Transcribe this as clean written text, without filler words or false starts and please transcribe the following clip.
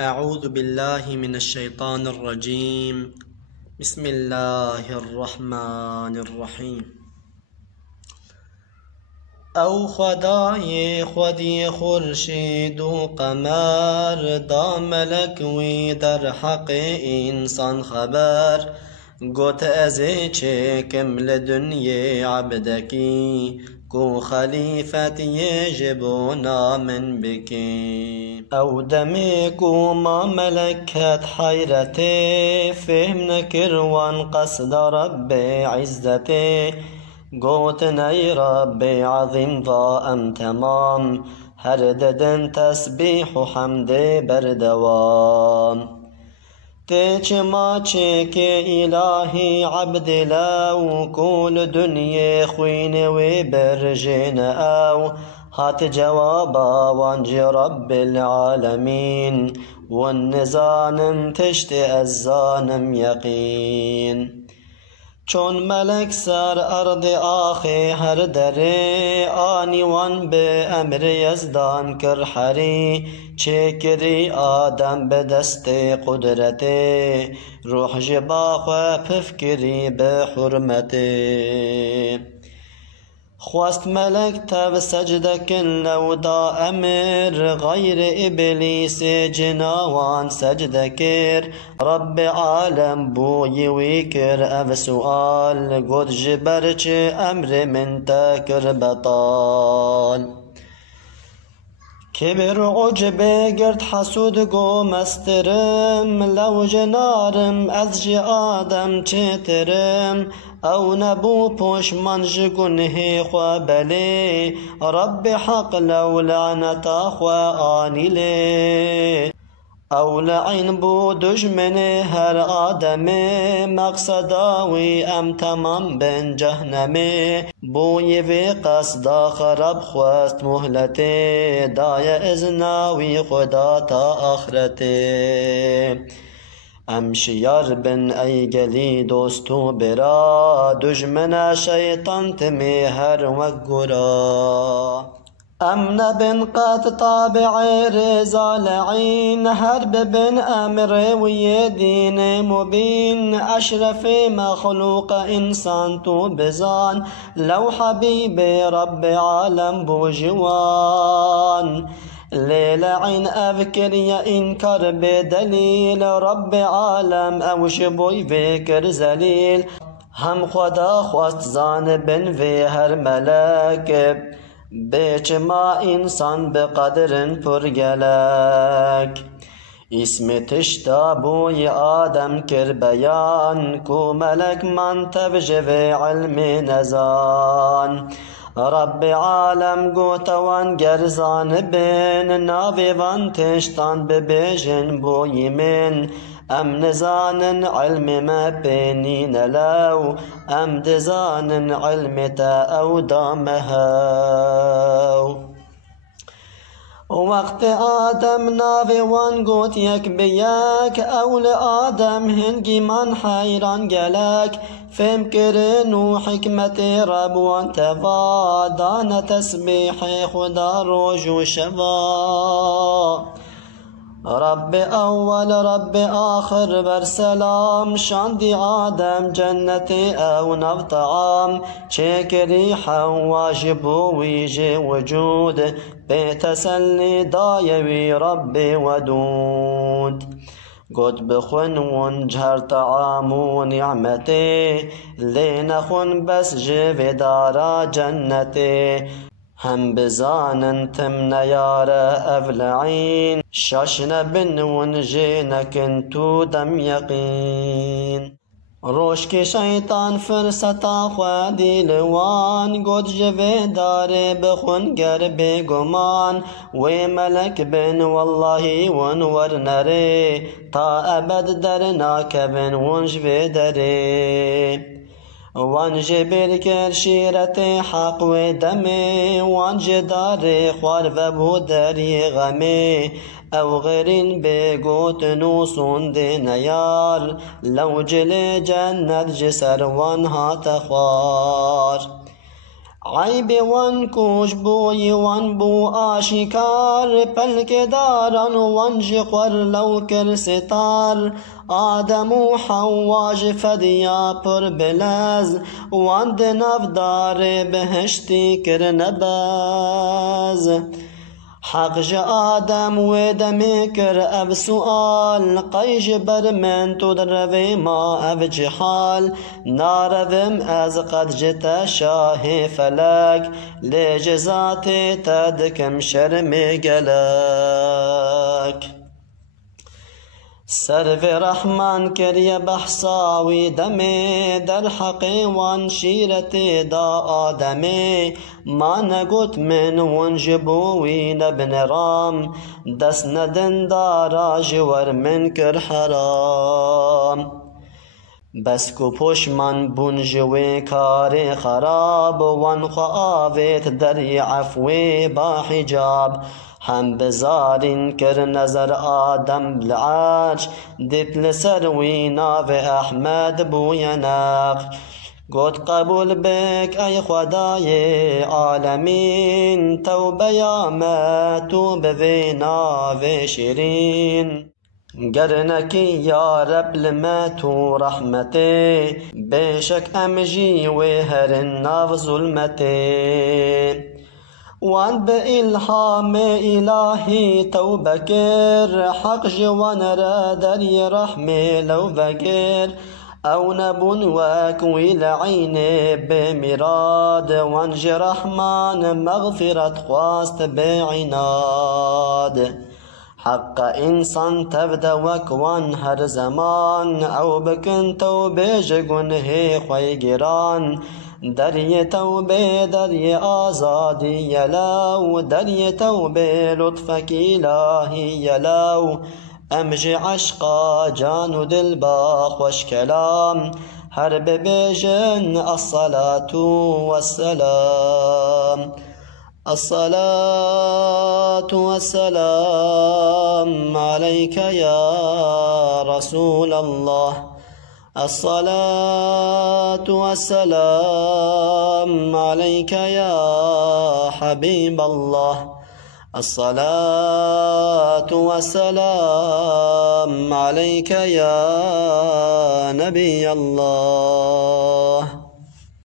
أعوذ بالله من الشيطان الرجيم. بسم الله الرحمن الرحیم. او خدای خودی خورشید و قمر، دا ملک وی در حق انسان خبر. گوت از چکم لدنی عبدکی، کو خلیفت یجب نامن بکی. او دمی کو ما ملکت حیرته، فهم نکر وان قصد رب عزته. گوت نی رب عظیم و ام تمام، هر ددن تسبیح و حمد بردوام. تیچ ما چه که الهی عبد لو، کل دنیا خوین و برجن او. هات جوابا وانج رب العالمین، والنزانم تشت ازانم یقین. چون ملک سر ارض آخی هر دره، آنی وان به امر یزدان کر حری. چکری آدم به دست قدرته، روح جباخ و پفکری به حرمته. خواست ملک تب سجده کن لو دا امر، غیر ابلیس جناوان سجده کر. رب عالم بوی وی کر او سؤال، گود جبر چه امر من تکر بطال. کبر عجب گرد حسود گو مسترم، لو جنارم از جی آدم چه ترم. او نبو پشمان جگنه خوا بله، رب حق لو لعنتا خوا آنیله. او لعین بو دشمن هر آدم، مقصداوی ام تمام بن جهنمه. بوی وی قصدا خراب خواست مهلته، دای ازناوی خدا تا آخرته. ام شیار بن ای گلی دوستو برا، دشمن شیطان تمی هر وگرا. ام نبن قد طابع رضا لعین، حرب بن امر وی دین مبین. اشرف مخلوق انسان تو بزان، لو حبیب رب عالم بو جوان. للعین افکر یا انکار بدلیل، رب عالم اوش بوی فکر زلیل. هم خدا خواست زان بن وی هر ملک، بیچ ما انسان بقدرن پرگلک. اسم تشتا بوی آدم کر بیان، کو ملک من تبجو علم نزان. رب عالم گوتوان گرزان بین، ناوی وان تشتان ببیجن بوی من. ام نزانن علم ما بینین لو، ام دزانن علم تا او دامهو. وقت آدم ناوی وان گوت یک بیک، اول آدم هنگی من حیران گلک. فهم کرن و حکمت رب وان توا، دان تسبیح خدا روز و شوا. رب اول رب آخر بر سلام، شاندی آدم جنت او نو طعام. چکری واجب ویج وجود، به تسلی دایوی رب ودود. قد بخون ونجهر طعام و نعمته، لینخون بس جو دارا جنته. هم بزانن تم نیار اولعین، شاشن بن ونجینکن تو دم یقین. روش که شیطان فرستا خوادی لوان، گود جوه داره بخون گر بگمان. و ملک بن والله ونور نره، تا ابد در ناکبن ونجوه داره. وانج برکر شیرت حق و دمه، وانج دار خوار و بودری غمه. او غیرین بگوت نوسون دینیار، لو جل جنت جسر وانها تخوار. عیب وان کوش بوی وان بو آشکار پلک داران وان جقور لو کر ستار آدم و حواج فدیا پر بلز وان دنفدار بهشتی کر نبز حق جا آدم و دمی کر اب سؤال قیج بر من تو دروی ما اب جحال نارویم از قد جتا شاه فلک لجزات تدکم شرم گلک سرف رحمان کری بحثاوی دمی در حق وان شیرت دا آدمی ما نگوت من وان جبوی نبن رام دست ندن دارا جور من کر حرام بس کو پشمان بون جوی کار خراب وان خواهت دری عفوی با حجاب هم بزارین کر نظر آدم بالعرش دیت لسروی ناو احمد بوینق گوت قبول بک ای خدای عالمین توبه یا تو بوی ناو شیرین گرنکی یا رب لما تو رحمتی بیشک امجی و هر ناو ظلمتی وان بإلهام إلهي توبكر حق جوان را دري رحمي لو بكر أو نبون واكوي لعين بمراد وانج رحمن مغفرة خواست بعناد حق إنسان تبدا وكوان هر زمان أو بكن توبه جگونه خوي گران دری توبه دری آزادی یلاو دری توبه لطفك إلهی یلاو امج عشقا جان و دل با خوش کلام هر ببیجن الصلاة والسلام الصلاة والسلام عليك يا رسول الله الصلاة والسلام عليك يا حبيب الله الصلاة والسلام عليك يا نبي الله